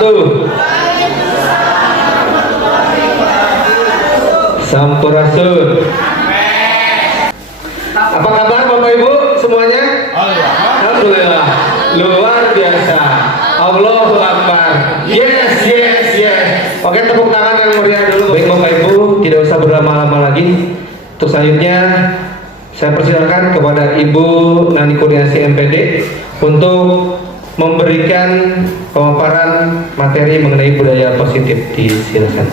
wabarakatuh. Sampurasun. Apa kabar Bapak Ibu semuanya? Alhamdulillah. Luar biasa. Allahu Akbar. Yes, yes, yes. Oke, tepuk tangan yang meriah dulu. Baik Bapak Ibu, tidak usah berlama-lama lagi. Untuk selanjutnya saya persilakan kepada Ibu Nani Kurniasi MPD untuk memberikan pemaparan materi mengenai budaya positif. Disilakan.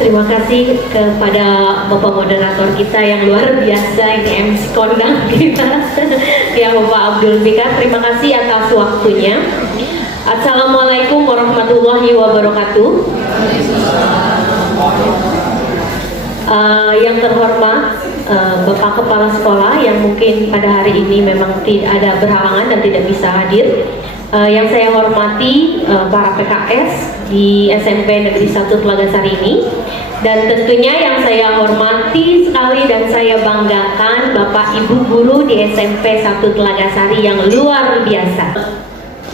Terima kasih kepada Bapak moderator kita yang luar biasa, ini MC kondang kita, ya Bapak Abdul Fikar. Terima kasih atas waktunya. Assalamualaikum warahmatullahi wabarakatuh. Yang terhormat Bapak Kepala Sekolah yang mungkin pada hari ini memang tidak ada berhalangan dan tidak bisa hadir. Yang saya hormati para PKS di SMP Negeri 1 Telagasari ini, dan tentunya yang saya hormati sekali dan saya banggakan Bapak Ibu guru di SMP 1 Telagasari yang luar biasa.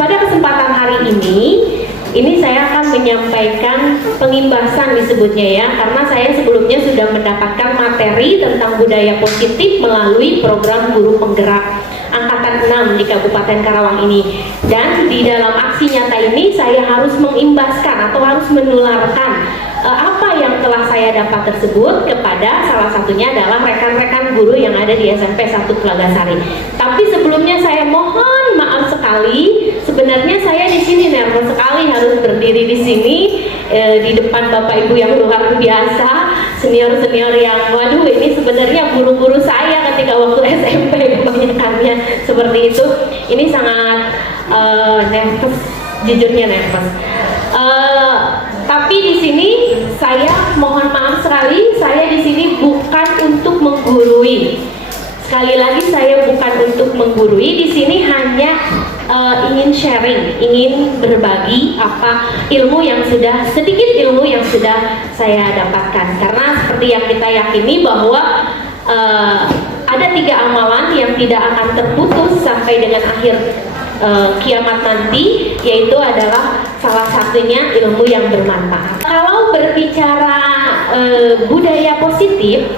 Pada kesempatan hari ini saya akan menyampaikan pengimbasan disebutnya ya, karena saya sebelumnya sudah mendapatkan materi tentang budaya positif melalui program guru penggerak angkatan 6 di Kabupaten Karawang ini. Dan di dalam aksi nyata ini saya harus mengimbaskan atau harus menularkan apa yang telah saya dapat tersebut kepada salah satunya adalah rekan-rekan guru yang ada di SMP 1 Telagasari. Tapi sebelumnya saya mohon maaf sekali, sebenarnya saya di sini nervous sekali harus berdiri di sini di depan Bapak Ibu yang luar biasa, senior-senior yang waduh ini sebenarnya guru-guru saya ketika waktu SMP kebanyakannya seperti itu. Ini sangat nervous, jujurnya nervous. Tapi di sini saya mohon maaf sekali, saya di sini bukan untuk menggurui. Sekali lagi saya bukan untuk menggurui, di sini hanya ingin sharing, ingin berbagi apa ilmu yang sudah, sedikit ilmu yang sudah saya dapatkan. Karena seperti yang kita yakini bahwa ada 3 amalan yang tidak akan terputus sampai dengan akhir kiamat nanti, yaitu adalah salah satunya ilmu yang bermanfaat. Kalau berbicara budaya positif,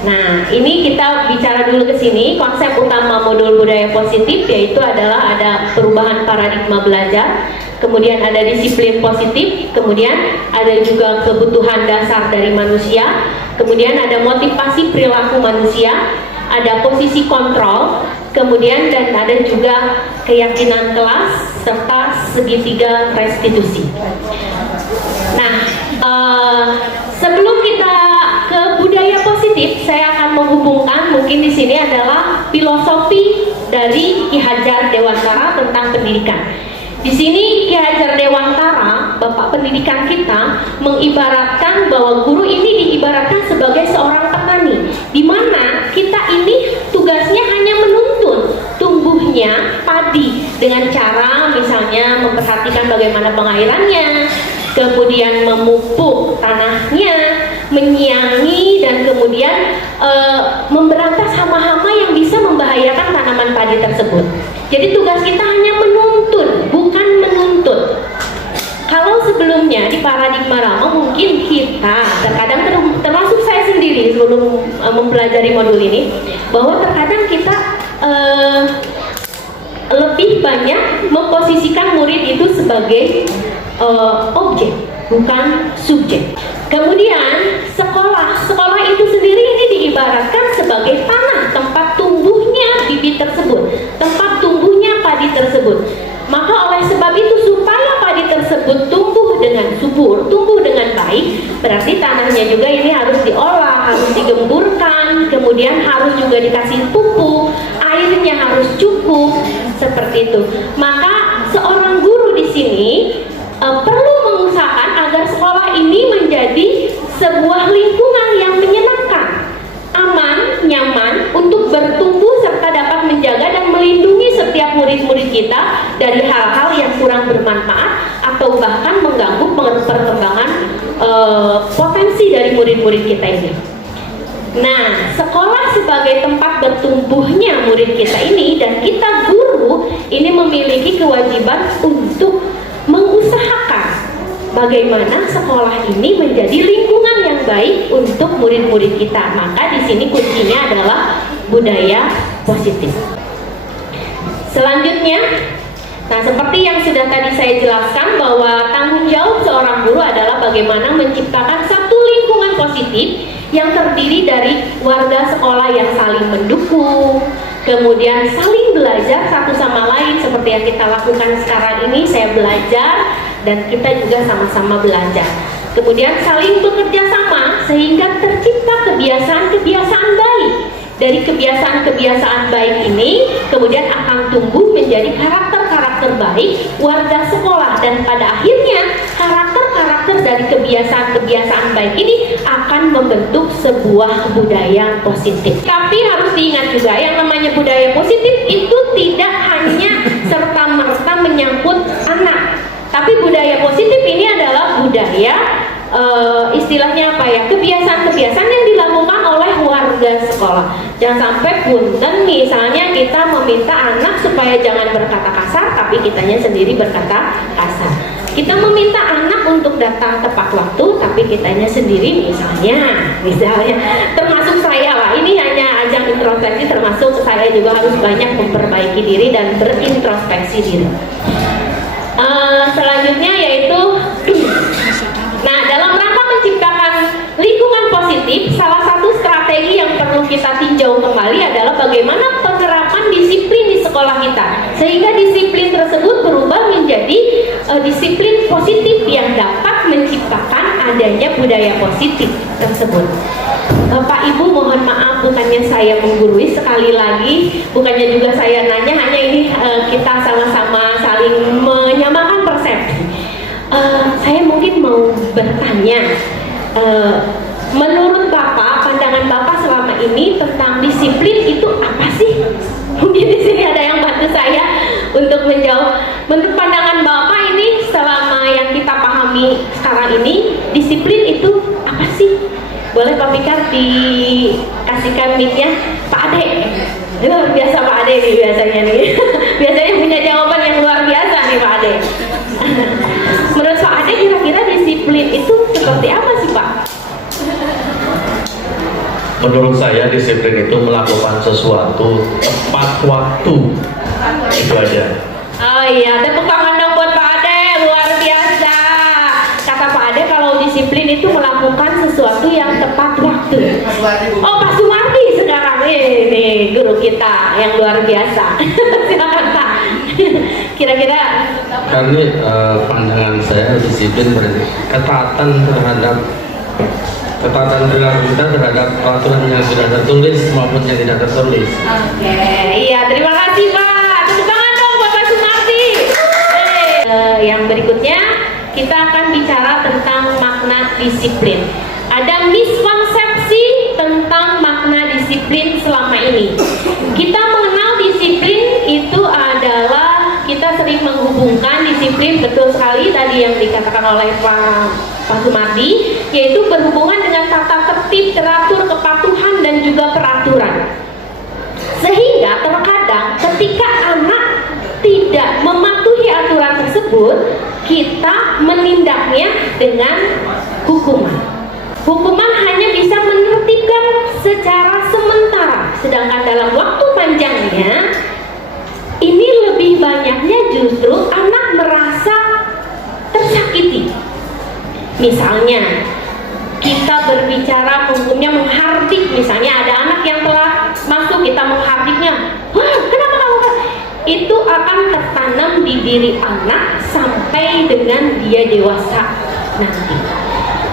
nah ini kita bicara dulu ke sini. Konsep utama modul budaya positif yaitu adalah ada perubahan paradigma belajar, kemudian ada disiplin positif, kemudian ada juga kebutuhan dasar dari manusia, kemudian ada motivasi perilaku manusia, ada posisi kontrol, kemudian dan ada juga keyakinan kelas serta segitiga restitusi. Nah, sebelum kita ke budaya positif, saya akan menghubungkan mungkin di sini adalah filosofi dari Ki Hajar Dewantara tentang pendidikan. Di sini Ki Hajar Dewantara, Bapak pendidikan kita, mengibaratkan bahwa guru ini diibaratkan sebagai seorang petani, di mana kita ini tugasnya hanya menuntun tumbuhnya padi dengan cara misalnya memperhatikan bagaimana pengairannya, kemudian memupuk tanahnya, menyiangi, dan kemudian memberantas hama-hama yang bisa membahayakan tanaman padi tersebut. Jadi tugas kita hanya menuntun, bukan menuntut. Kalau sebelumnya di paradigma lama mungkin kita terkadang termasuk saya sendiri sebelum mempelajari modul ini, bahwa terkadang kita lebih banyak memposisikan murid itu sebagai objek, bukan subjek. Kemudian sekolah itu sendiri ini diibaratkan sebagai tanah tempat tumbuhnya bibit tersebut, tempat tumbuhnya padi tersebut. Maka oleh sebab itu supaya padi tersebut tumbuh dengan subur, tumbuh dengan baik, berarti tanahnya juga ini harus diolah, harus digemburkan, kemudian harus juga dikasih pupuk, airnya harus cukup, seperti itu. Maka seorang guru di sini perlu mengusahakan agar sekolah ini menjadi sebuah lingkungan yang menyenangkan, aman, nyaman untuk bertumbuh serta dapat menjaga dan melindungi setiap murid-murid kita dari hal-hal yang kurang bermanfaat atau bahkan mengganggu perkembangan potensi dari murid-murid kita ini. Nah, sekolah sebagai tempat bertumbuhnya murid kita ini, dan kita guru ini memiliki kewajiban untuk bagaimana sekolah ini menjadi lingkungan yang baik untuk murid-murid kita. Maka di sini kuncinya adalah budaya positif. Selanjutnya, nah seperti yang sudah tadi saya jelaskan bahwa tanggung jawab seorang guru adalah bagaimana menciptakan satu lingkungan positif yang terdiri dari warga sekolah yang saling mendukung, kemudian saling belajar satu sama lain seperti yang kita lakukan sekarang ini. Saya belajar dan kita juga sama-sama belajar. Kemudian saling bekerja sama sehingga tercipta kebiasaan-kebiasaan baik. Dari kebiasaan-kebiasaan baik ini kemudian akan tumbuh menjadi karakter-karakter baik warga sekolah, dan pada akhirnya karakter-karakter dari kebiasaan-kebiasaan baik ini akan membentuk sebuah budaya positif. Tapi harus diingat juga yang namanya budaya positif itu tidak hanya serta-merta menyangkut anak, tapi budaya positif ini adalah budaya istilahnya apa ya, kebiasaan-kebiasaan yang dilakukan oleh warga sekolah. Jangan sampai punten misalnya kita meminta anak supaya jangan berkata kasar, tapi kitanya sendiri berkata kasar. Kita meminta anak untuk datang tepat waktu, tapi kitanya sendiri misalnya termasuk saya lah, ini hanya ajang introspeksi, termasuk saya juga harus banyak memperbaiki diri dan berintrospeksi diri. Selanjutnya yaitu nah, dalam rangka menciptakan lingkungan positif, salah satu strategi yang perlu kita tinjau kembali adalah bagaimana penerapan disiplin di sekolah kita, sehingga disiplin tersebut berubah menjadi disiplin positif yang dapat menciptakan adanya budaya positif tersebut. Bapak Ibu, mohon maaf bukannya saya menggurui, sekali lagi bukannya juga saya nanya, hanya ini kita sama-sama saling menyamakan persepsi. Saya mungkin mau bertanya, menurut Bapak, pandangan Bapak selama ini tentang disiplin itu apa sih? Mungkin di sini ada yang bantu saya untuk menjawab. Menurut pandangan Bapak ini, selama yang kita pahami sekarang ini, disiplin itu apa sih? Boleh Pak Pikar dikasihkan mic-nya, Pak Ade. Luar biasa Pak Ade nih biasanya nih. Biasanya punya jawaban yang luar biasa nih Pak Ade. Menurut Pak Ade kira-kira disiplin itu seperti apa sih Pak? Menurut saya disiplin itu melakukan sesuatu tepat waktu, itu aja. Oh iya, tepuk tangan dong buat Pak Ade, luar biasa. Kata Pak Ade kalau disiplin itu melakukan sesuatu yang tepat waktu. Oh Pak Sumardi sekarang ini guru kita yang luar biasa. Silakan Pak. Kira-kira Kan ini pandangan saya disiplin berarti ketaatan kita terhadap peraturan yang sudah tertulis maupun yang tidak tertulis. Oke, iya terima kasih Pak. Tepuk tangan dong Bapak Sumardi. Yang berikutnya kita akan bicara tentang makna disiplin. Ada miskonsepsi tentang makna disiplin selama ini. Kita mengenal disiplin itu adalah, kita sering menghubungkan disiplin, betul sekali tadi yang dikatakan oleh Pak Sumardi, yaitu berhubungan dengan tata tertib, teratur, kepatuhan, dan juga peraturan. Sehingga terkadang ketika anak tidak mematuhi aturan tersebut, kita menindaknya dengan hukuman. Hukuman hanya bisa menertibkan secara sementara, sedangkan dalam waktu panjangnya ini lebih banyaknya justru anak merasa tersakiti. Misalnya kita berbicara hukumnya menghardik, misalnya ada anak yang telah masuk, kita menghardiknya, kenapa kamu? Itu akan tertanam di diri anak sampai dengan dia dewasa nanti.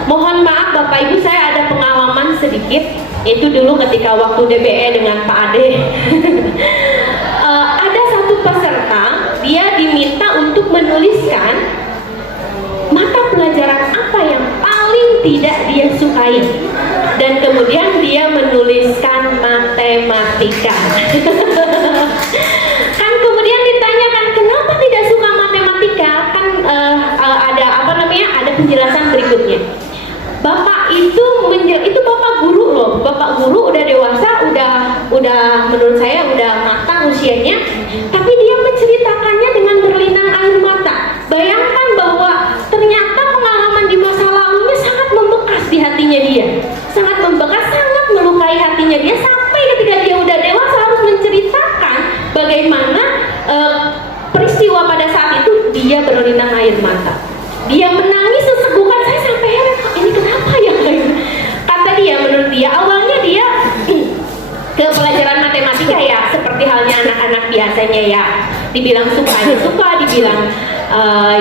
Mohon maaf Bapak Ibu, saya ada pengalaman sedikit, itu dulu ketika waktu DBE dengan Pak Ade. Ada satu peserta, dia diminta untuk menuliskan mata pelajaran apa yang paling tidak dia sukai, dan kemudian dia menuliskan matematika. Kan kemudian ditanyakan kenapa tidak suka matematika, kan ada penjelasan berikutnya. Bapak itu bapak guru loh, bapak guru udah dewasa, udah menurut saya udah matang usianya, tapi dia menceritakannya dengan berlinang air mata. Bayangkan bahwa ternyata pengalaman melukai hatinya dia sampai ketika dia udah dewasa harus menceritakan bagaimana peristiwa pada saat itu dia berlinang air mata. Dia menangis sesegukan, saya sampai heran, ini kenapa ya? Kata dia, menurut dia awalnya dia ke pelajaran matematika ya seperti halnya anak-anak biasanya ya, dibilang suka ya suka, dibilang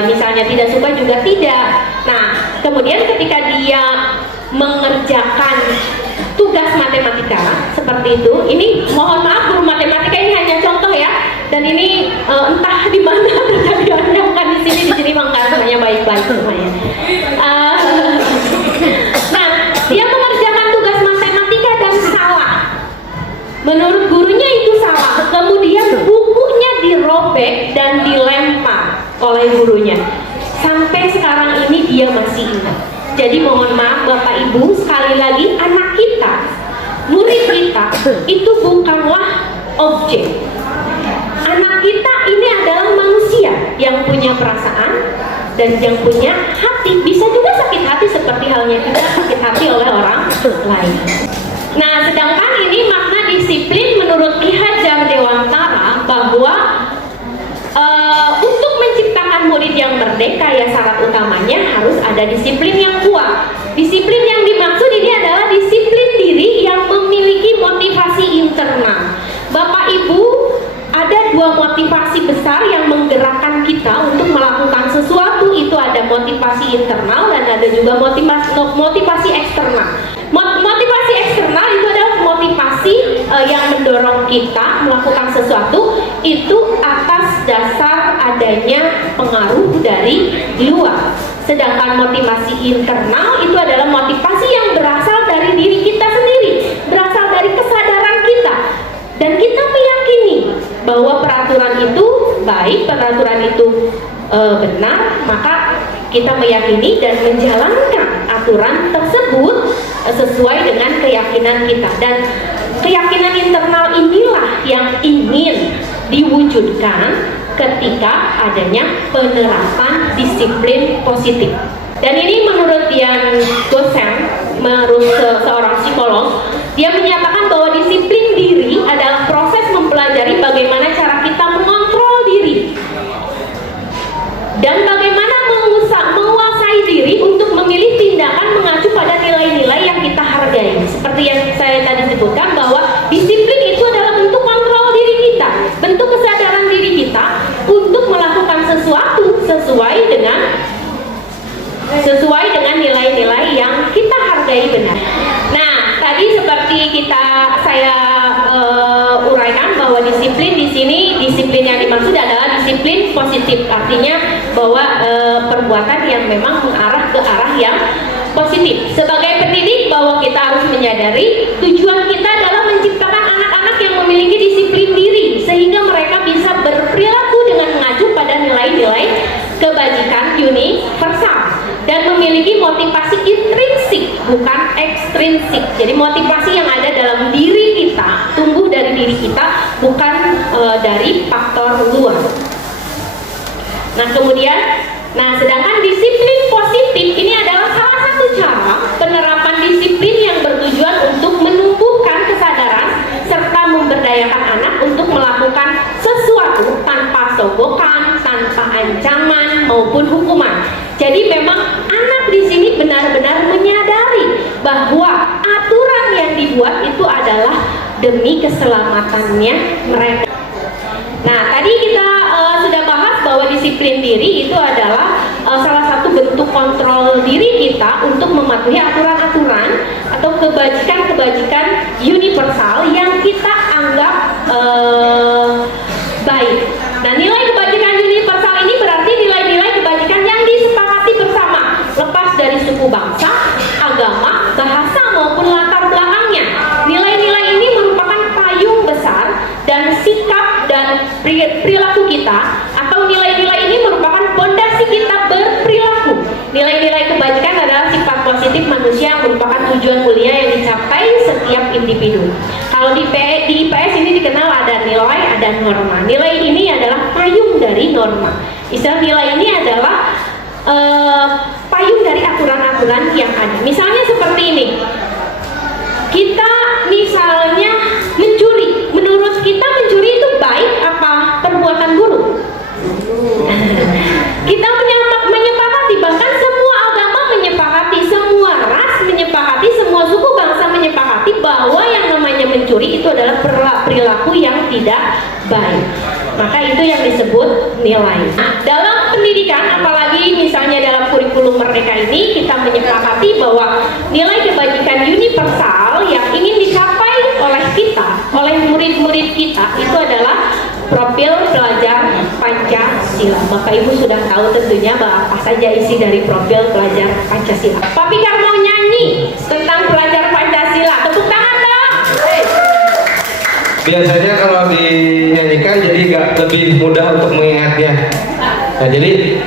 misalnya tidak suka juga tidak. Nah kemudian ketika dia mengerjakan tugas matematika seperti itu, ini mohon maaf guru matematika ini hanya contoh ya, dan ini entah di mana terjadi, bukan di sini mangga semuanya baik-baik semuanya. Nah dia mengerjakan tugas matematika dan salah. Menurut gurunya itu salah, kemudian bukunya dirobek dan dilempar oleh gurunya. Sampai sekarang ini dia masih ingat. Jadi mohon maaf Bapak Ibu, sekali lagi anak kita, murid kita itu bukanlah objek. Anak kita ini adalah manusia yang punya perasaan dan yang punya hati. Bisa juga sakit hati seperti halnya kita sakit hati oleh orang lain. Nah, sedangkan ini makna disiplin menurut Ki Hajar Dewantara bahwa untuk menciptakan murid yang merdeka ya syarat utamanya harus ada disiplin yang kuat. Disiplin yang dimaksud ini adalah disiplin diri yang memiliki motivasi internal. Bapak Ibu, ada dua motivasi besar yang menggerakkan kita untuk melakukan sesuatu. Itu ada motivasi internal dan ada juga motivasi eksternal. Motivasi eksternal itu adalah motivasi yang mendorong kita melakukan sesuatu itu atas dasar adanya pengaruh dari luar. Sedangkan motivasi internal itu adalah motivasi yang berasal dari diri kita sendiri, berasal dari kesadaran kita. Dan kita meyakini bahwa peraturan itu baik, peraturan itu benar, maka kita meyakini dan menjalankan aturan tersebut sesuai dengan keyakinan kita. Dan keyakinan internal inilah yang ingin diwujudkan ketika adanya penerapan disiplin positif. Dan ini menurut Dian Gosen, menurut seorang psikolog, dia menyatakan bahwa disiplin diri adalah proses mempelajari bagaimana cara kita mengontrol diri dan bagaimana menguasai diri untuk memilih tindakan mengacu pada nilai-nilai yang kita hargai. Seperti yang saya tadi sebutkan bahwa disiplin itu adalah bentuk kontrol diri kita, bentuk kesadaran diri kita untuk melakukan sesuatu sesuai dengan nilai-nilai yang kita hargai benar. Nah, tadi seperti saya uraikan bahwa disiplin di sini, disiplin yang dimaksud adalah disiplin positif, artinya bahwa perbuatan yang memang mengarah ke arah yang positif. Sebagai pendidik bahwa kita harus menyadari tujuan kita adalah menciptakan anak-anak yang memiliki disiplin diri sehingga mereka bisa berperilaku dengan mengacu pada nilai-nilai kebajikan universal dan memiliki motivasi intrinsik bukan ekstrinsik. Jadi motivasi yang ada dalam diri kita, tumbuh dari diri kita, bukan dari faktor luar. Nah kemudian, sedangkan disiplin positif ini adalah salah satu cara penerapan disiplin yang bertujuan untuk menumbuhkan kesadaran serta memberdayakan anak untuk melakukan sesuatu tanpa sogokan, tanpa ancaman maupun hukuman. Jadi memang anak di sini benar-benar menyadari bahwa aturan yang dibuat itu adalah demi keselamatannya mereka. Nah, tadi kita sudah bahas bahwa disiplin diri itu adalah salah satu bentuk kontrol diri kita untuk mematuhi aturan-aturan atau kebajikan-kebajikan universal yang kita anggap baik. Nah, nilai kebajikan universal ini berarti nilai-nilai kebajikan yang disepakati bersama, lepas dari suku bangsa, agama, bahasa maupun latar belakangnya. Nilai-nilai ini merupakan payung besar dan sikap dan perilaku kita, atau nilai-nilai ini merupakan fondasi kita berperilaku. Nilai-nilai kebajikan adalah sifat positif manusia yang merupakan tujuan mulia yang dicapai setiap individu. Kalau di IPS ini dikenal ada nilai, ada norma. Nilai ini adalah payung dari norma. Istilah nilai ini adalah payung dari aturan-aturan yang ada. Misalnya seperti ini. Kita mencuri itu adalah perilaku yang tidak baik. Maka itu yang disebut nilai. Nah, dalam pendidikan, apalagi misalnya dalam kurikulum Merdeka ini, kita menyepakati bahwa nilai kebajikan universal yang ingin dicapai oleh kita, oleh murid-murid kita, itu adalah profil pelajar Pancasila. Bapak Ibu sudah tahu tentunya bahwa apa saja isi dari profil pelajar Pancasila. Pak Fikar mau nyanyi tentang pelajar Pancasila. Tepuk tangan dong. Biasanya kalau dinyanyikan jadi gak lebih mudah untuk mengingatnya. Nah, jadi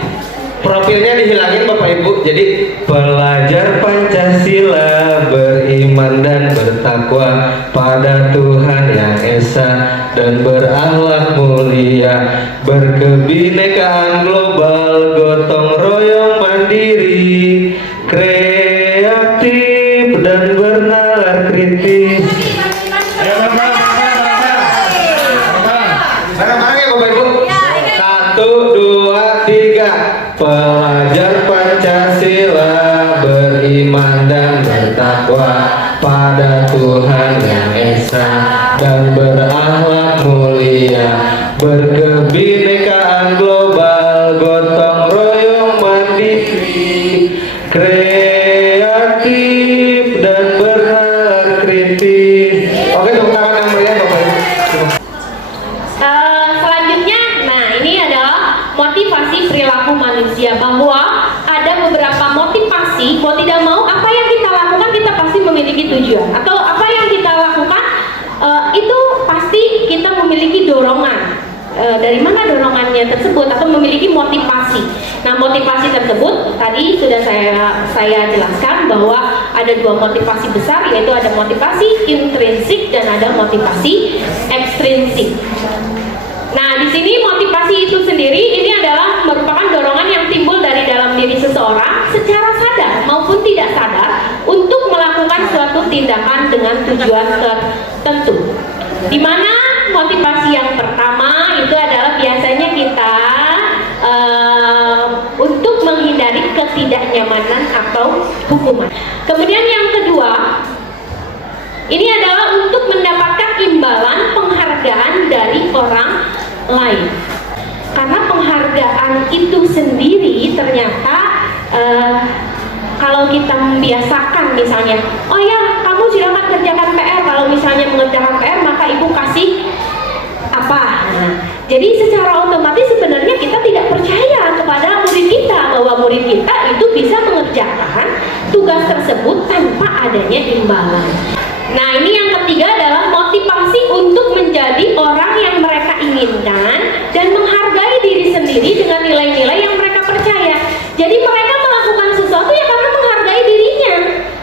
profilnya dihilangin Bapak Ibu. Jadi pelajar Pancasila beriman dan bertakwa pada Tuhan yang Esa dan berakhlak mulia, berkebinekaan global, gotong royong mandiri, kreatif dan bernalar kritis. Bareng-bareng ya Bapak Ibu. 1, 2, 3. Pelajar Pancasila beriman dan bertakwa pada Tuhan yang Esa dan berakhlak mulia, berkebinekaan global, gotong royong mandiri, kreatif dan bernalar kritis. Oke, tepuk tangan yang meriah Bapak Ibu. Selanjutnya, nah ini adalah motivasi perilaku manusia, bahwa ada beberapa motivasi, mau tidak mau apa yang kita lakukan kita pasti memiliki tujuan, atau apa yang kita lakukan itu pasti kita memiliki dorongan. Dari mana dorongannya tersebut, atau memiliki motivasi. Nah, motivasi tersebut tadi sudah saya jelaskan bahwa ada dua motivasi besar, yaitu ada motivasi intrinsik dan ada motivasi ekstrinsik. Nah, di sini motivasi itu sendiri ini adalah merupakan dorongan yang timbul dari dalam diri seseorang secara sadar maupun tidak sadar untuk melakukan suatu tindakan dengan tujuan tertentu. Di mana motivasi yang pertama itu adalah biasanya kita untuk menghindari ketidaknyamanan atau hukuman. Kemudian yang kedua, ini adalah untuk mendapatkan imbalan penghargaan dari orang lain. Karena penghargaan itu sendiri ternyata kalau kita membiasakan misalnya, oh ya kamu silakan kerjakan PR, kalau misalnya mengerjakan PR maka ibu kasih apa. Nah, jadi secara otomatis sebenarnya kita tidak percaya kepada murid kita bahwa murid kita itu bisa mengerjakan tugas tersebut tanpa adanya imbalan. Nah, ini yang ketiga adalah motivasi untuk menjadi orang yang mereka inginkan dan menghargai diri sendiri dengan nilai-nilai yang mereka percaya. Jadi mereka melakukan sesuatu ya karena menghargai dirinya,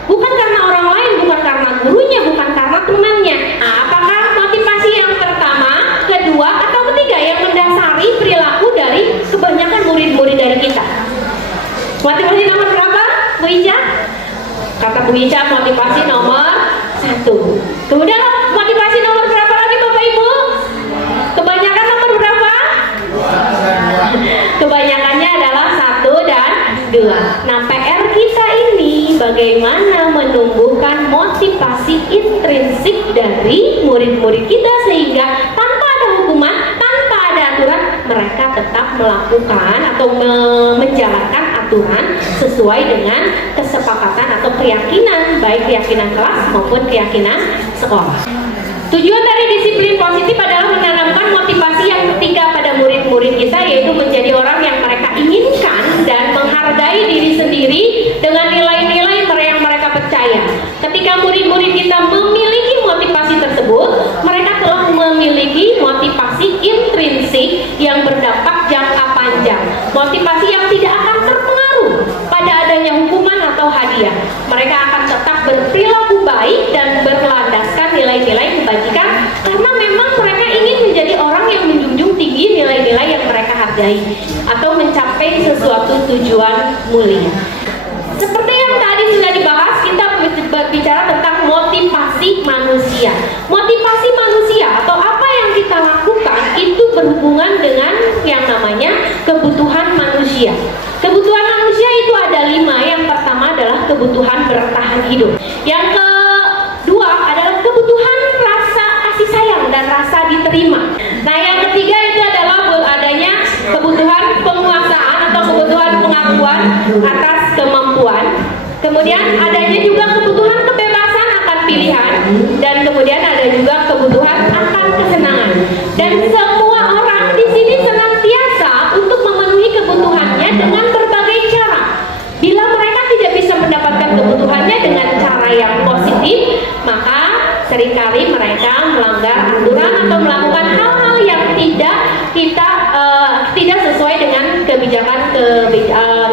bukan karena orang lain, bukan karena gurunya, bukan karena temannya. Nah, apakah motivasi yang pertama, kedua, atau ketiga yang mendasari perilaku dari kebanyakan murid-murid dari kita? Motivasi nomor berapa, Bu Ica? Kata Bu Ica, motivasi nomor 1. Kemudian motivasi nomor berapa lagi Bapak Ibu? Kebanyakan nomor berapa? Kebanyakannya adalah 1 dan 2. Nah, PR kita ini bagaimana menumbuhkan motivasi intrinsik dari murid-murid kita sehingga tanpa ada hukuman, tanpa ada aturan, mereka tetap melakukan atau menjalankan aturan sesuai dengan kesepakatan atau keyakinan, baik keyakinan kelas maupun keyakinan sekolah. Tujuan dari disiplin positif adalah menanamkan motivasi yang ketiga pada murid-murid kita, yaitu menjadi orang yang mereka inginkan dan menghargai diri sendiri dengan nilai-nilai yang mereka percaya. Ketika murid-murid kita memiliki motivasi tersebut, mereka telah memiliki motivasi intrinsik yang berdampak jangka panjang, motivasi yang tidak akan terpengaruh pada adanya hukuman atau hadiah. Mereka akan tetap berperilaku baik dan berlandaskan nilai-nilai kebajikan karena memang mereka ingin menjadi orang yang menjunjung tinggi nilai-nilai yang mereka hargai atau mencapai sesuatu tujuan mulia. Seperti yang tadi sudah dibahas, kita berbicara tentang motivasi manusia. Motivasi manusia atau apa yang kita lakukan itu berhubungan dengan yang namanya kebutuhan manusia. Kebutuhan manusia itu ada 5. Yang pertama adalah kebutuhan bertahan hidup. Yang kedua adalah kebutuhan rasa kemudian ada juga kebutuhan akan kesenangan. Dan semua orang di sini senantiasa untuk memenuhi kebutuhannya dengan berbagai cara. Bila mereka tidak bisa mendapatkan kebutuhannya dengan cara yang positif, maka seringkali mereka melanggar aturan atau melakukan hal-hal yang tidak sesuai dengan kebijakan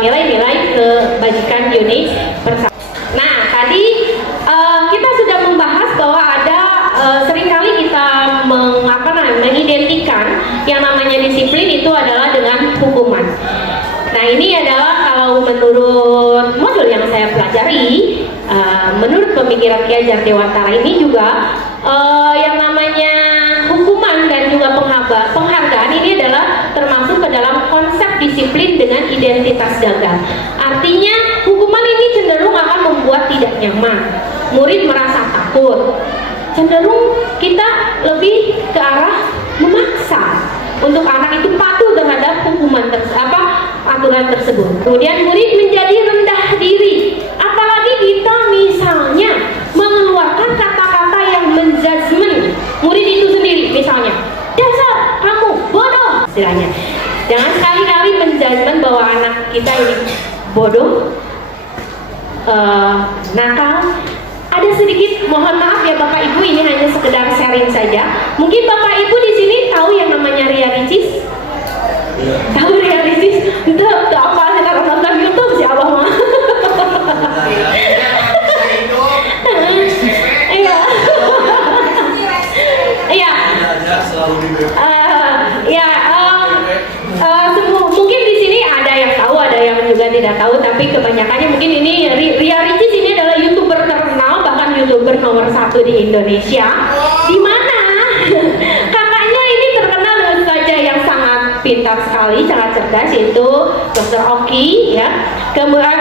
nilai-nilai kebajikan universal. Nah, tadi kita sudah membahas bahwa ada seringkali kita mengidentikan yang namanya disiplin itu adalah dengan hukuman. Nah, ini adalah kalau menurut modul yang saya pelajari, menurut pemikiran Ki Hajar Dewantara ini juga yang namanya hukuman dan juga penghargaan ini adalah termasuk ke dalam konsep disiplin dengan identitas gagal. Artinya hukuman ini cenderung akan membuat tidak nyaman, murid merasa takut, cenderung kita lebih ke arah memaksa untuk anak itu patuh terhadap hukuman aturan tersebut. Kemudian murid menjadi rendah diri, apalagi kita misalnya mengeluarkan kata-kata yang menjudgment murid itu sendiri, misalnya dasar kamu bodoh istilahnya. Jangan sekali-kali menjudgment bahwa anak kita ini bodoh, nakal. Ada sedikit, mohon maaf ya Bapak Ibu, ini hanya sekedar sharing saja. Mungkin Bapak Ibu di sini tahu yang namanya Ria Ricis? Tahu Ria Ricis? Itu apa sih kalau nonton YouTube sih Allah mah. Iya. Iya. Mungkin di sini ada yang tahu, ada yang juga tidak tahu, tapi kebanyakannya mungkin ini Ria Ricis ini adalah YouTuber terkenal, bahkan YouTuber nomor 1 di Indonesia, di mana kakaknya ini terkenal dengan ustazah yang sangat pintar sekali, sangat cerdas, yaitu Dr. Oki ya. Kemudian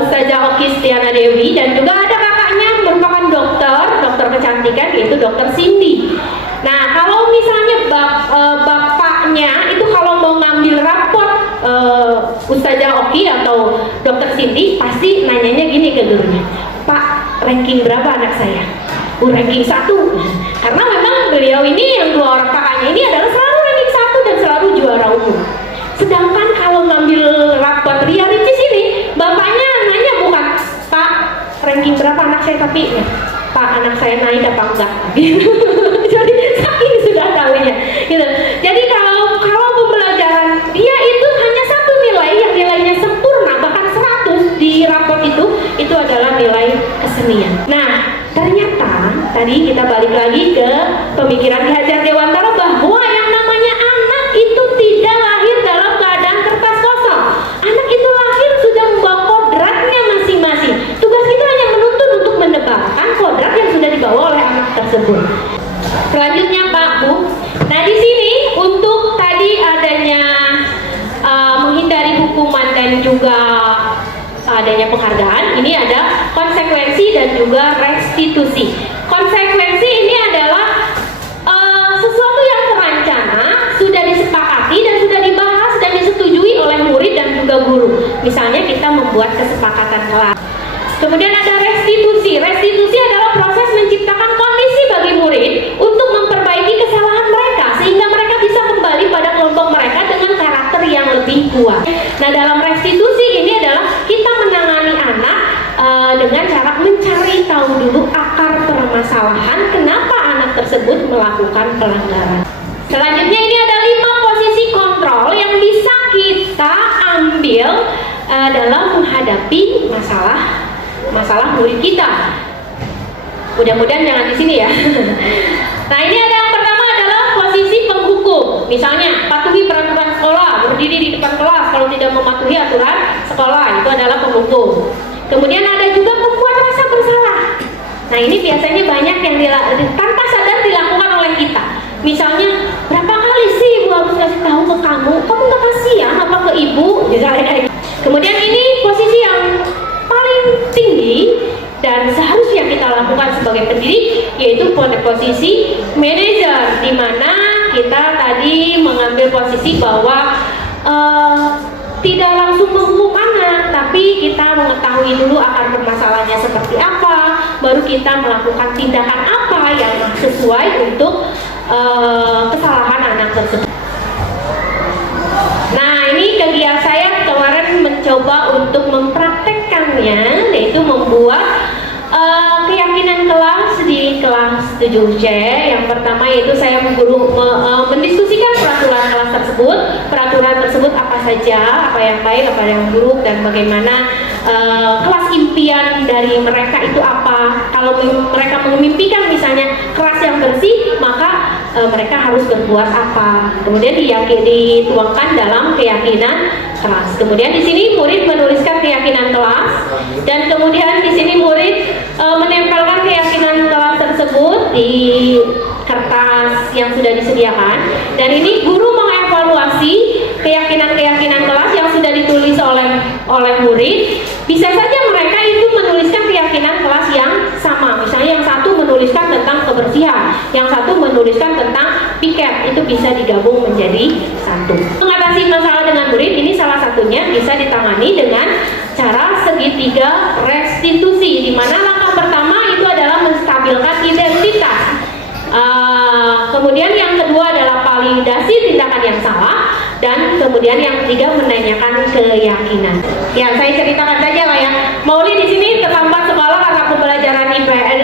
Ustazah Oki Setiana Dewi, dan juga ada kakaknya merupakan dokter kecantikan, yaitu Dr. Cindy. Nah, kalau misalnya bapaknya itu kalau mau ngambil raport Ustazah Oki atau Dr. Cindy, pasti nanyanya gini ke gurunya, Pak, ranking berapa anak saya? Ranking 1. Karena memang beliau ini, yang dua orang kakaknya ini adalah selalu ranking 1 dan selalu juara umum. Sedangkan kalau ngambil raport Ria Ricis ini, bapaknya nanya bukan, Pak, ranking berapa anak saya, tapi ya, Pak, anak saya naik apa enggak? Gitu. Jadi saking sudah tahunya. Gitu. Jadi kalau pembelajaran dia itu hanya satu nilai, yang nilainya sempurna, bahkan 100 di raport itu adalah nilai kesenian. Nah, ternyata tadi kita balik lagi ke pemikiran Ki Hajar Dewantara bahwa yang namanya anak itu tidak lahir dalam keadaan kertas kosong. Anak itu lahir sudah membawa kodratnya masing-masing. Tugas kita hanya menuntun untuk menebarkan kodrat yang sudah dibawa oleh anak tersebut. Selanjutnya Pak Bu, nah di sini untuk tadi adanya menghindari hukuman dan juga adanya penghargaan, ini ada konsekuensi dan juga restitusi. Konsekuensi ini adalah sesuatu yang terencana, sudah disepakati dan sudah dibahas dan disetujui oleh murid dan juga guru. Misalnya kita membuat kesepakatan kelas. Kemudian ada restitusi. Restitusi adalah proses menciptakan kondisi bagi murid untuk memperbaiki kesalahan mereka sehingga mereka bisa kembali pada kelompok mereka dengan karakter yang lebih kuat. Nah, dalam restitusi ini adalah kita menangani anak dengan cara mencari tahu dulu akar permasalahan kenapa anak tersebut melakukan pelanggaran. Selanjutnya ini ada 5 posisi kontrol yang bisa kita ambil dalam menghadapi masalah murid kita. Mudah-mudahan jangan di sini ya. Nah, ini ada yang pertama adalah posisi penghukum. Misalnya, patuhi peraturan sekolah, berdiri di depan kelas kalau tidak mematuhi aturan sekolah, itu adalah penghukum. Kemudian ada juga membuat rasa bersalah. Nah, ini biasanya banyak yang tanpa sadar dilakukan oleh kita. Misalnya, berapa kali sih ibu harus kasih tahu ke kamu? Kamu nggak kasihan apa ke ibu? Misalnya kayak gitu. Kemudian ini posisi yang paling tinggi dan seharusnya kita lakukan sebagai pendidik, yaitu posisi manajer, di mana kita tadi mengambil posisi bahwa tidak langsung menghukum anak, tapi kita mengetahui dulu akar permasalahannya seperti apa, baru kita melakukan tindakan apa sesuai untuk kesalahan anak tersebut. Nah, ini kegiatan saya kemarin mencoba untuk mempraktekkannya, yaitu membuat keyakinan kelas di kelas 7C. Yang pertama yaitu saya mendiskusikan peraturan tersebut apa saja, apa yang baik, apa yang buruk, dan bagaimana kelas impian dari mereka itu apa. Kalau mereka memimpikan misalnya kelas yang bersih, maka mereka harus berbuat apa. Kemudian dituangkan dalam keyakinan kelas. Kemudian di sini murid menuliskan keyakinan kelas, dan kemudian di sini murid menempelkan keyakinan kelas tersebut di kertas yang sudah disediakan. Dan ini guru mengevaluasi keyakinan kelas yang sudah ditulis oleh murid. Bisa saja mereka itu menuliskan keyakinan kelas yang sama. Misalnya yang satu menuliskan tentang kebersihan, yang satu menuliskan tentang piket. Itu bisa digabung menjadi satu. Mengatasi masalah dengan murid ini salah satunya bisa ditangani dengan cara segitiga restitusi, di mana langkah pertama itu adalah menstabilkan identitas. Kemudian yang kedua adalah validasi tindakan yang salah, dan kemudian yang ketiga menanyakan keyakinan. Ya, saya ceritakan saja lah ya. Mauli di sini terlambat sekolah karena pembelajaran IPS,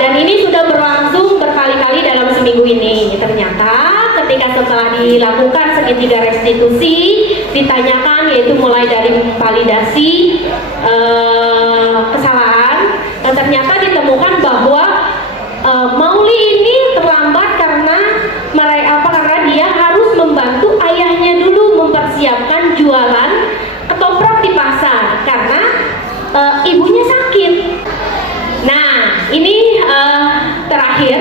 dan ini sudah berlangsung berkali-kali dalam seminggu ini. Ternyata ketika setelah dilakukan segitiga restitusi, ditanyakan yaitu mulai dari validasi kesalahan, ternyata ditemukan bahwa Mauli ini terlambat karena dia harus membantu ayahnya dulu mempersiapkan jualan ketoprak di pasar karena ibunya sakit. Nah, ini terakhir,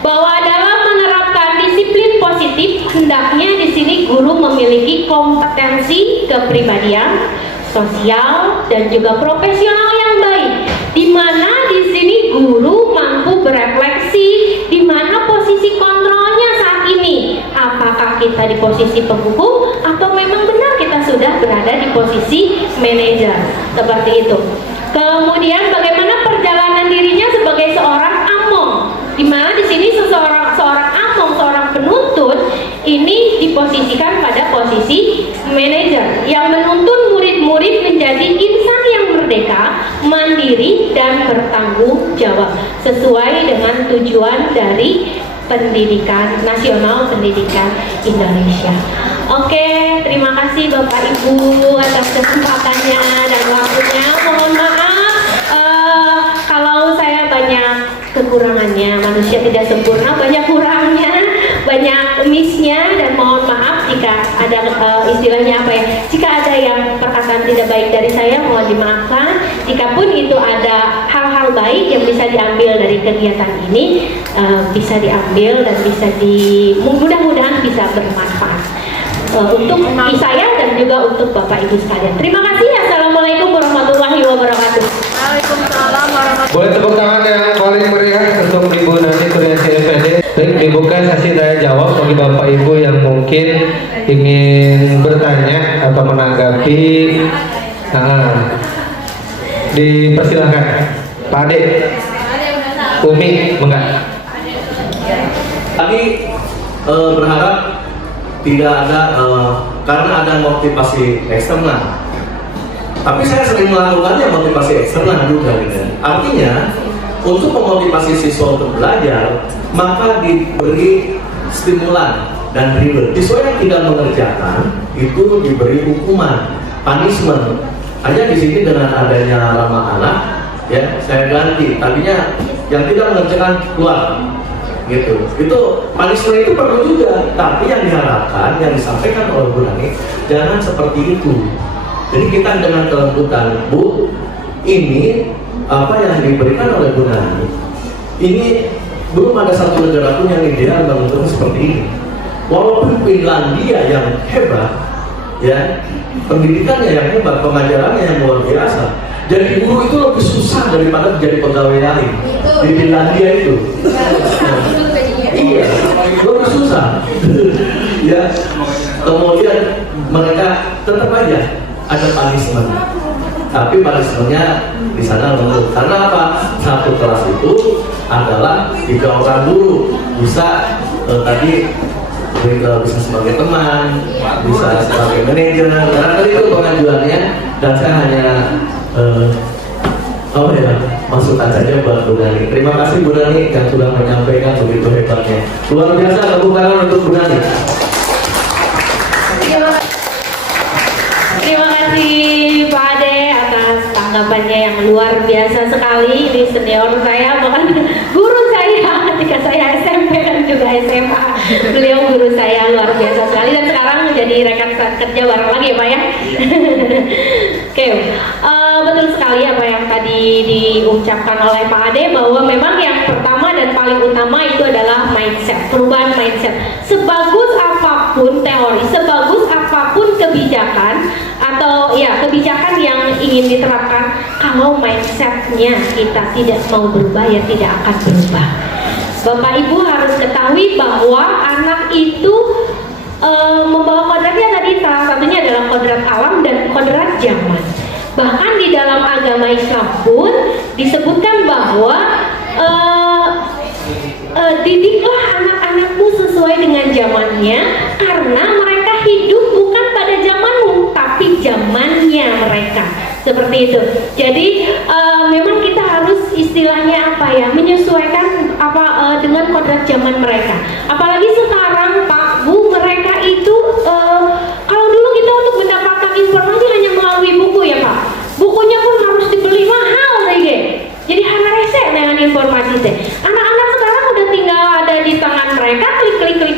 bahwa dalam menerapkan disiplin positif, hendaknya di sini guru memiliki kompetensi kepribadian, sosial, dan juga profesional yang baik, di mana di sini guru mampu berefleksi di mana posisi kontrolnya saat ini. Apakah kita di posisi penghukum atau memang benar kita sudah berada di posisi manajer, seperti itu. Kemudian bagaimana perjalanan dirinya sebagai seorang among, di mana di sini seorang among, seorang penuntut ini diposisikan pada posisi manajer yang menuntun murid-murid menjadi insan yang merdeka, mandiri, dan bertanggung jawab sesuai dengan tujuan dari pendidikan nasional, pendidikan Indonesia. Oke, terima kasih Bapak Ibu atas kesempatannya dan waktunya. Mohon maaf kalau saya banyak kekurangannya. Manusia tidak sempurna, banyak kurangnya, banyak missnya, dan mohon maaf jika ada istilahnya apa ya, jika ada yang perkataan tidak baik dari saya, mohon dimaafkan. Jikapun itu ada hal-hal baik yang bisa diambil dari kegiatan ini, bisa diambil dan mudah-mudahan bisa bermanfaat untuk saya dan juga untuk Bapak Ibu sekalian. Terima kasih. Assalamualaikum warahmatullahi wabarakatuh. Waalaikumsalam warahmatullahi wabarakatuh. Boleh tepuk tangan yang paling meriah untuk Ibu Nani Kurniasi SPD. Baik, dibuka sesi tanya jawab bagi Bapak Ibu yang mungkin ingin bertanya atau menanggapi. Dipersilahkan Pak Ade, Umi, enggak? Kami berharap tidak ada karena ada motivasi eksternal. Tapi saya sering melakukannya motivasi eksternal juga. Artinya untuk memotivasi siswa untuk belajar, maka diberi stimulan dan reward. Siswa yang tidak mengerjakan itu diberi hukuman, punishment. Hanya di sini dengan adanya ramah anak, ya saya ganti. Tadinya yang tidak mengerjakan keluar. Gitu. Itu punishment itu perlu juga, tapi yang diharapkan, yang disampaikan oleh Bu Nani, jangan seperti itu. Jadi kita dengan kelembutan, Bu, ini apa yang diberikan oleh Bu Nani, ini belum ada satu negara pun yang ideal bentuknya seperti ini. Walaupun Finlandia yang hebat, ya pendidikannya yang hebat, pengajarannya yang luar biasa. Jadi guru itu lebih susah daripada menjadi pegawai lain di Finlandia itu. Iya, lebih susah. Ya, kemudian mereka tetap aja ada punishment, tapi punishmentnya di sana lembut. Karena apa? Satu kelas itu adalah jika orang guru bisa tadi bisa sebagai teman, bisa sebagai manajer, karena itu pengajuannya, dan saya hanya masukan saja buat Bu Nani. Terima kasih Bu Nani yang sudah menyampaikan begitu hebatnya. Luar biasa, tepuk tangan untuk Bu Nani. Terima kasih Pak Ade atas tanggapannya yang luar biasa sekali. Ini senior saya, bahkan guru saya ketika saya SMP dan juga SMA. Beliau guru saya luar biasa sekali, dan sekarang menjadi rekan kerja bareng lagi ya Pak ya. Oke, betul sekali apa yang tadi diucapkan oleh Pak Ade, bahwa memang yang pertama dan paling utama itu adalah mindset, perubahan mindset. Sebagus apapun teori, sebagus apapun kebijakan atau ya kebijakan yang ingin diterapkan, kalau mindsetnya kita tidak mau berubah, ya tidak akan berubah. Bapak Ibu harus ketahui bahwa anak itu membawa kodratnya tadi, salah satunya adalah kodrat alam dan kodrat zaman. Bahkan di dalam agama Islam pun disebutkan bahwa didiklah anak-anakmu sesuai dengan zamannya, karena mereka hidup bukan pada zamanmu, tapi zamannya mereka. Seperti itu. Jadi memang kita harus istilahnya apa ya, menyesuaikan dengan kodrat zaman mereka. Apalagi sekarang Pak Bu, mereka itu kalau dulu kita untuk mendapatkan informasi hanya melalui buku ya Pak. Bukunya pun harus dibeli mahal deh. Jadi hanya resek dengan informasi teh. Anak-anak sekarang udah tinggal ada di tangan mereka,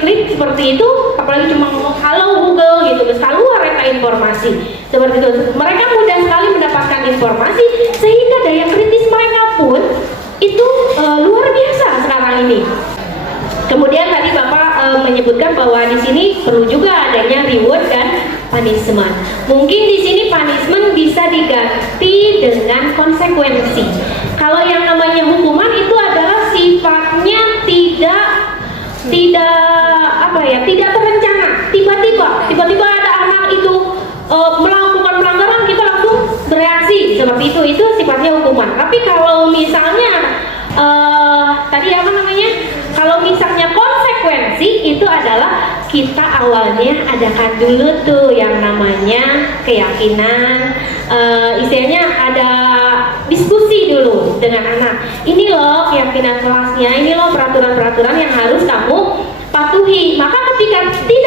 klik seperti itu. Apalagi cuma ngomong halo Google gitu, terus keluar reta informasi seperti itu. Mereka mudah sekali mendapatkan informasi, sehingga daya kritis mereka pun itu luar biasa sekarang ini. Kemudian tadi Bapak menyebutkan bahwa di sini perlu juga adanya reward dan punishment. Mungkin di sini punishment bisa diganti dengan konsekuensi. Kalau yang namanya hukuman itu adalah sifatnya tidak terencana. Tiba-tiba ada anak itu melakukan pelanggaran, kita langsung bereaksi seperti itu. Itu sifatnya hukuman. Tapi kalau misalnya kalau misalnya konsekuensi, itu adalah kita awalnya adakan dulu tuh yang namanya keyakinan, istilahnya ada diskusi dulu dengan anak. Ini loh keyakinan kelasnya, ini loh peraturan-peraturan yang harus kamu patuhi. Maka ketika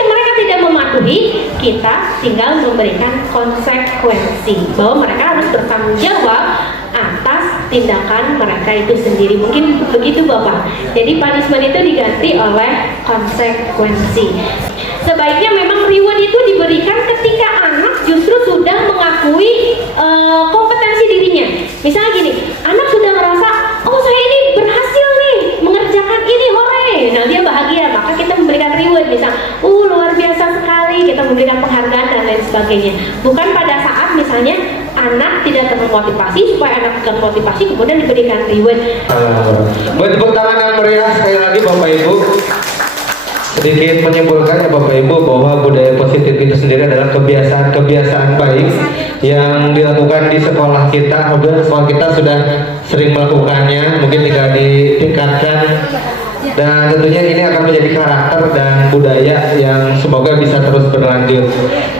mereka tidak mematuhi, kita tinggal memberikan konsekuensi bahwa mereka harus bertanggung jawab atas tindakan mereka itu sendiri. Mungkin begitu Bapak. Jadi punishment itu diganti oleh konsekuensi. Sebaiknya memang reward itu diberikan ketika anak justru sudah mengakui kompetensi dirinya. Misalnya gini, anak sudah merasa, oh saya ini berhasil nih mengerjakan ini, hore. Nah dia bahagia, maka kita memberikan reward. Misal, luar biasa sekali, kita memberikan penghargaan dan lain sebagainya. Bukan pada saat misalnya anak tidak termotivasi, supaya anak termotivasi kemudian diberikan reward. Buat tepuk tangan yang meriah sekali lagi Bapak Ibu. Sedikit menyimpulkan ya Bapak Ibu, bahwa budaya positif itu sendiri adalah kebiasaan baik yang dilakukan di sekolah kita. Sekolah kita sudah sering melakukannya, mungkin tinggal ditingkatkan. Dan tentunya ini akan menjadi karakter dan budaya yang semoga bisa terus berlanjut.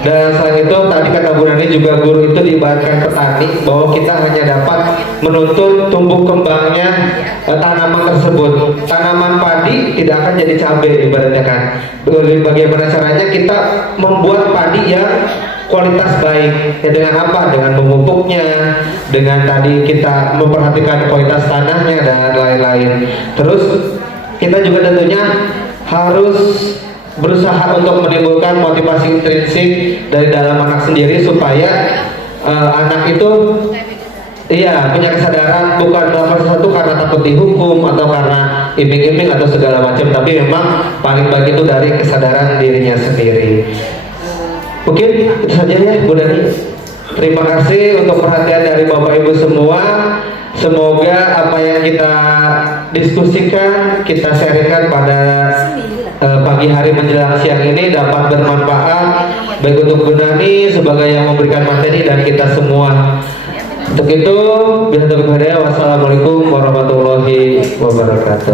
Dan selain itu, tadi kata Bu Nani juga, guru itu diibaratkan petani, bahwa kita hanya dapat menuntut tumbuh kembangnya tanaman tersebut. Tanaman padi tidak akan jadi cabai ibaratnya kan. Bagaimana caranya kita membuat padi yang kualitas baik, ya dengan apa? Dengan memupuknya, dengan tadi kita memperhatikan kualitas tanahnya dan lain-lain. Terus kita juga tentunya harus berusaha untuk menimbulkan motivasi intrinsik dari dalam anak sendiri, supaya anak itu punya kesadaran, bukan melakukan sesuatu karena takut dihukum atau karena iming-iming atau segala macam, tapi memang paling baik itu dari kesadaran dirinya sendiri. Mungkin itu saja ya Bu Dani. Terima kasih untuk perhatian dari Bapak Ibu semua. Semoga apa yang kita diskusikan, kita sharingkan pada pagi hari menjelang siang ini dapat bermanfaat baik untuk Bu Nani sebagai yang memberikan materi dan kita semua. Untuk itu, biar wassalamualaikum warahmatullahi wabarakatuh.